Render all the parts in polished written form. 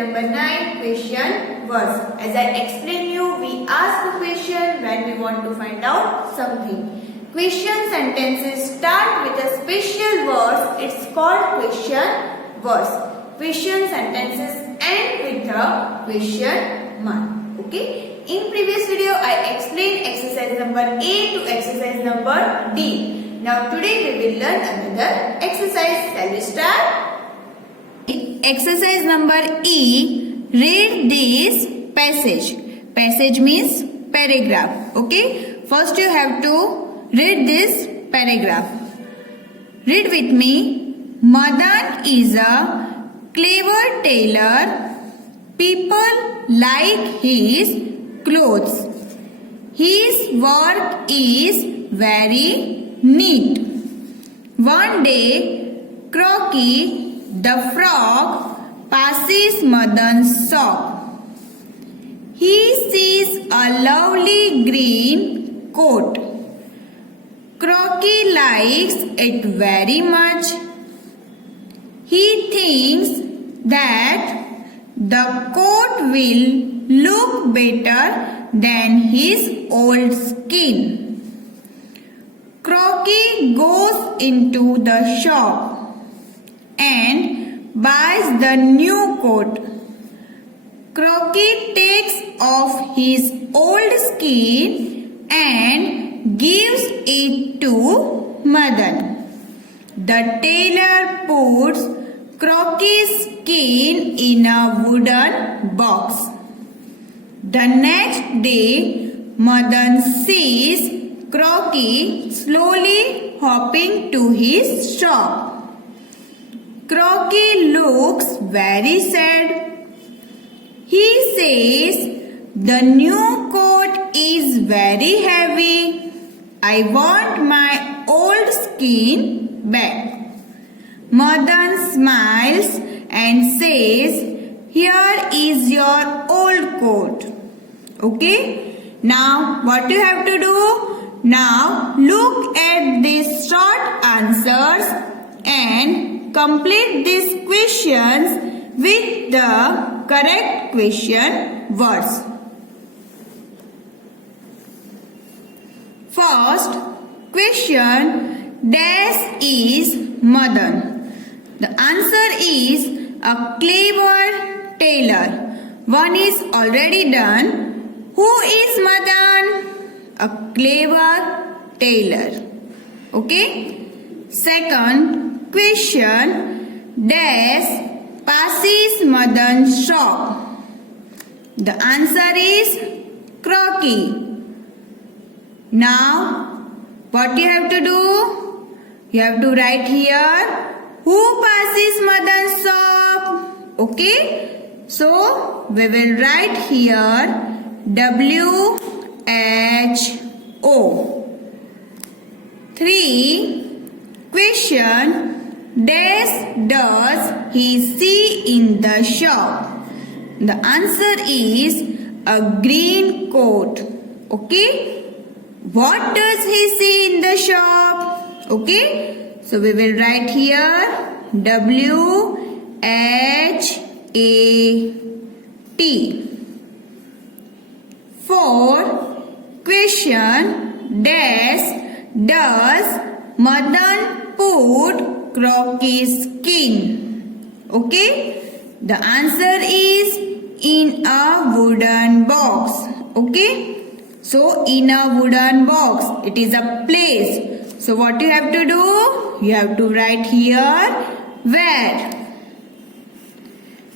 number 9, question words. As I explained you, we ask a question when we want to find out something. Question sentences start with a special word. It's called question words. Question sentences end with the question mark. Okay. In previous video, I explained exercise number A to exercise number D. Now today we will learn another exercise. Shall we start? Exercise number E. Read this passage. Passage means paragraph. Okay. First you have to read this paragraph. Read with me. Madan is a clever tailor. People like his clothes. His work is very neat. One day, Croaky the frog passes Madan's shop. He sees a lovely green coat. Croaky likes it very much. He thinks that the coat will look better than his old skin. Croaky goes into the shop and buys the new coat. Croaky takes off his old skin and gives it to Madan. The tailor puts Croaky's skin in a wooden box. The next day, Madan sees Croaky slowly hopping to his shop. Croaky looks very sad. He says, "The new coat is very heavy. I want my old skin back." Madan smiles and says, "Here is your old coat." Okay? Now, what you have to do? Now, look at these short answers and complete these questions with the correct question words. First question, dash is Madan. The answer is a clever tailor. One is already done. Who is Madan? A clever tailor. Okay? Second question, dash passes Madan's shop. The answer is Croaky. Now, what you have to do? You have to write here, who passes Madan's shop? Okay? So, we will write here WHO. 3. Question, dash does he see in the shop? The answer is a green coat. Okay? What does he see in the shop? Okay? So we will write here WHAT. 4. Question, dash does Madan put Croaky's skin? Okay? The answer is in a wooden box. Okay? So, in a wooden box, it is a place. So, what you have to do? You have to write here, where?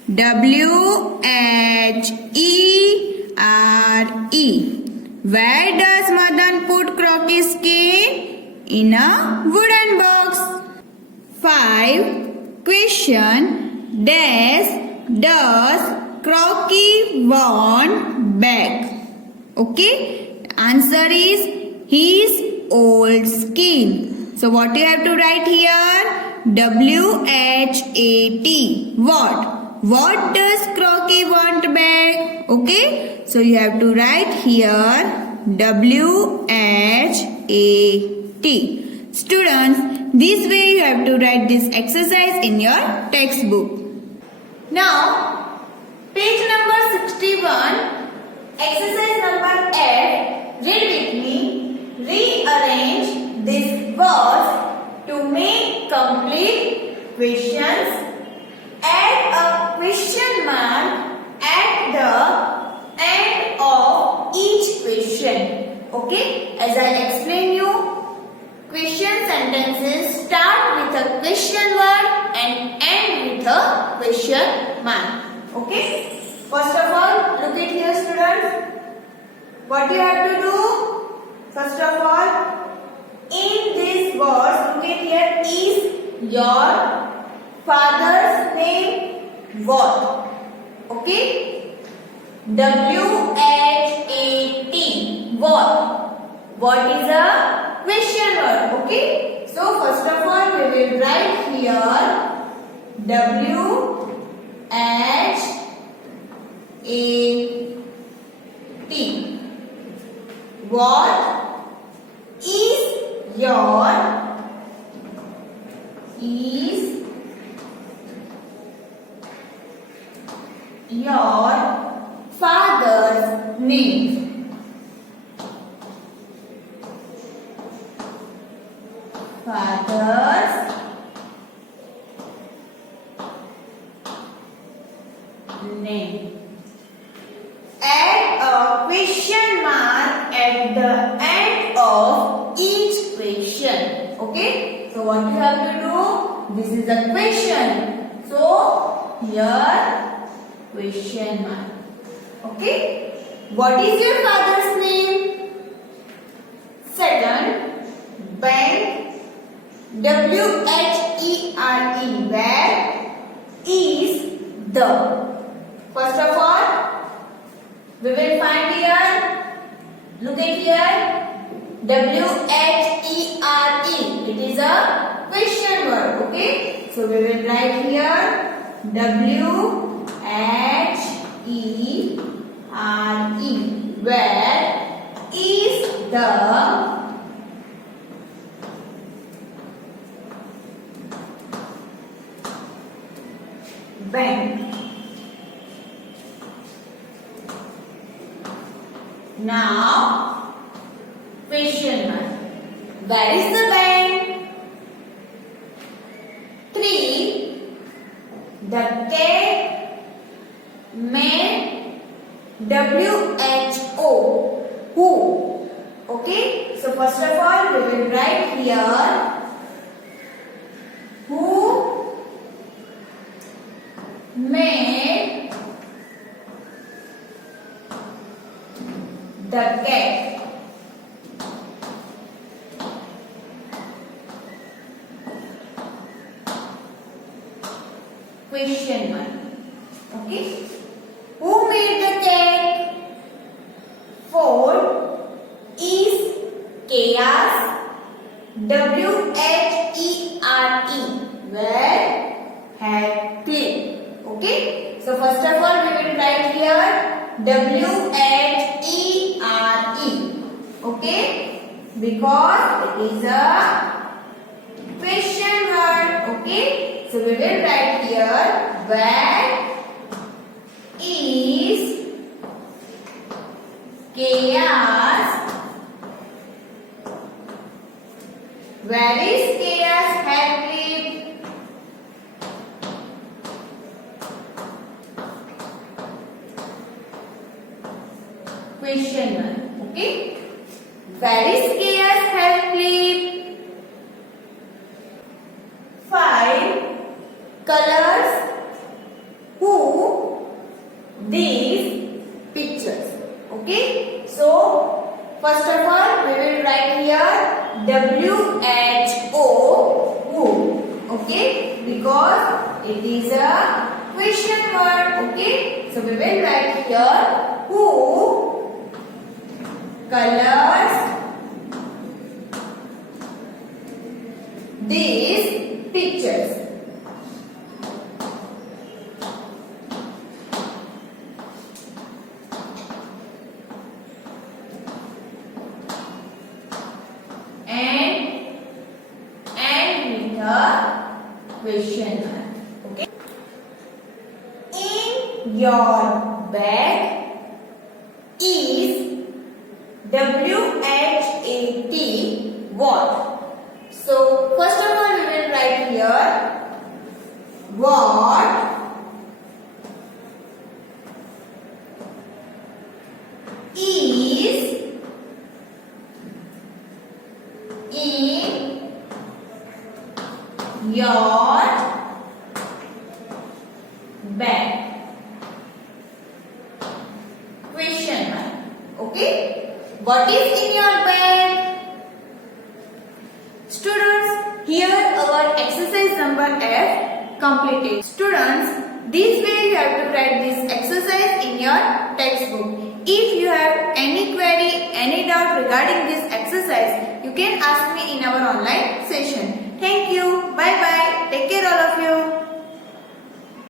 WHERE. Where does Madan put Croaky's skin? In a wooden box. 5. Question, dash does Croaky want back? Okay? Answer is his old skin. So what you have to write here? WHAT. What? What does Croaky want back? Okay? So you have to write here WHAT. Students, this way you have to write this exercise in your textbook. Now, as I explain you, question sentences start with a question word and end with a question mark. Okay? First of all, look at here, students. What you have to do? First of all, in this verse, look at here, is your father's name what? Okay? W-H-A-T. What? What is a question word? Okay? So, first of all, we will write here W-H-A-T. What is your father's name? Father's name. Add a question mark at the end of each question. Okay? So what you have to do? This is a question. So here question mark. Okay? What is your father's name? Second, bank. W-H-E-R-E. Where is the? First of all, we will find here. Look at here. W-H-E-R-E. It is a question word. Okay? So we will write here W-H-E-R-E. Where is the bank? Now, question mark. Where is the bank? 3. The cat made W-H-O. Who? Okay. So first of all, we will write here who made the cat. Question mark. Okay. Who made the cat? 4. Is chaos. W-H-E-R-E. Where had played. Okay. So first of all, we will write here W-H-E-R-E. Okay. Because it is a question word. Okay. So we will write here where is chaos? Where is chaos had lived? Question mark. Okay. Where is chaos had lived? 5. Colors. Who these pictures? Okay. So first of all, we will write here W-H-O. Who? Okay. Because it is a question word. Okay. So we will write here who colors these pictures. Question mark. Okay. In your bag is W-H-A-T what? So first of all, we will write here what is your bag. Question mark. Okay. What is in your bag? Students, here our exercise number F completed. Students, this way you have to write this exercise in your textbook. If you have any query, any doubt regarding this exercise, you can ask me in our online session. Thank you. Bye bye.